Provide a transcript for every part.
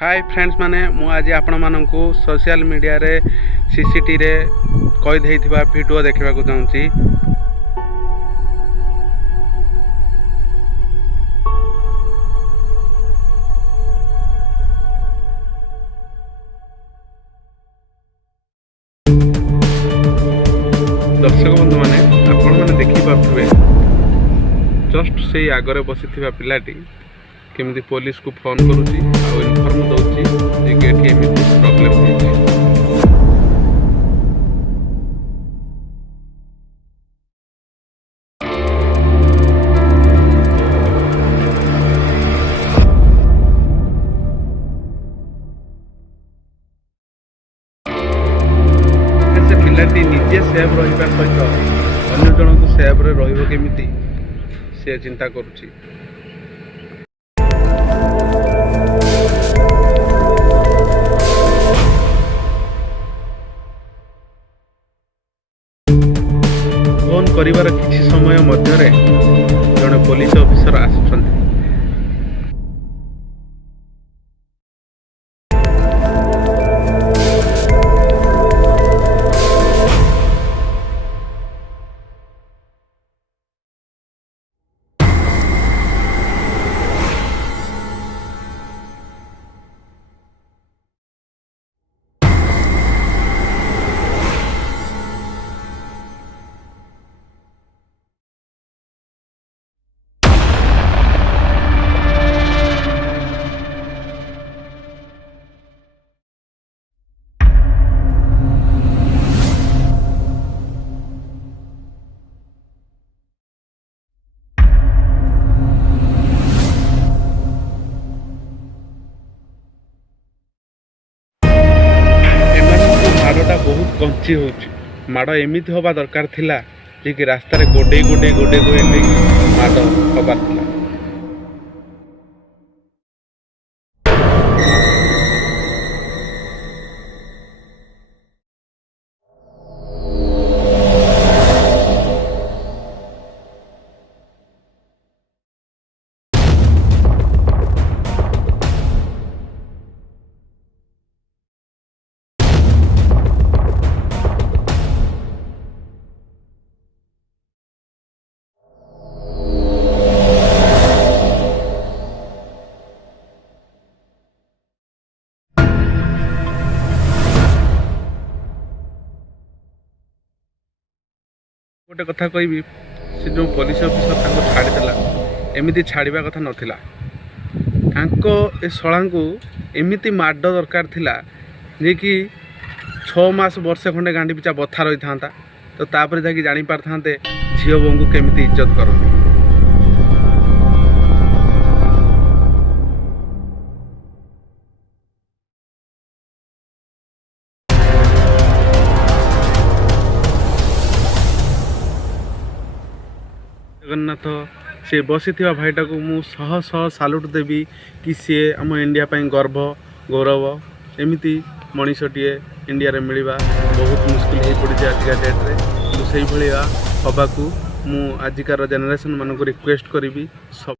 Hi friends माने मु आज आपण माननकु सोशल मीडिया रे सीसीटी रे कैद हेइथिबा वीडियो देखिबा को चाहूची। दर्शक बंधु माने आपण माने देखि पाथबे जस्ट से आगरे बसिथिबा पिलाटी केमती पुलिस को फोन करूची आ इन्फॉर्म दउची जे गेट एमिति प्रॉब्लम होची। से पिलाटी निजे सेव रहिबा सहित अन्य जन को सेव रे रहिबो केमिति से चिंता करूची। फोन करिवार किछि समय मध्यरे जने पुलिस ऑफिसर आसुछन्ति। माड़टा बहुत कंची हो माड़ एमती हवा दरकार थिला जे कि रास्तार गोडे गोडे गोडे गोडे माड़ हबार थिला। गोटे कथा कहबी से जो पुलिस ऑफिसर छाड़ीदेला एमती छाड़ा कथा नाला ए शला को एमती माड़ दरकार थिला जे कि 6 मास वर्षे खंडे गांडी पिछा बथा रही था तो तापर जाकि जानी पार था झील बों को केमिति इज्जत करते। जगन्नाथ से बसी भाईटा को मु शह शह सालुट देवी कि सी आम इंडिया पाई गर्व गौरव एमती मनीषटीए इंडिया रे मिलवा बहुत मुस्किल हो पड़ी आजिका डेट्रे तो से भाया हवा को मु आजिकार जेनेरेशन मान को रिक्वेस्ट करी सब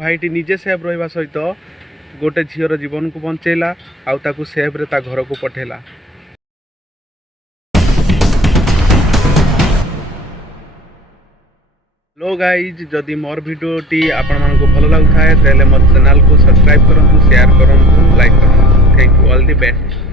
भाईटी निजे सेफ रहा सहित गोटे झीर जीवन को बंचेला आउ सेफ रे ता घर को पठेला। हेलो गाइज जदि मोर भिडियोटी आपण मानक भल लगुए तेल मोर चैनल को सब्सक्राइब करूँ, शेयर करूँ, लाइक करूँ। Thank you all the best.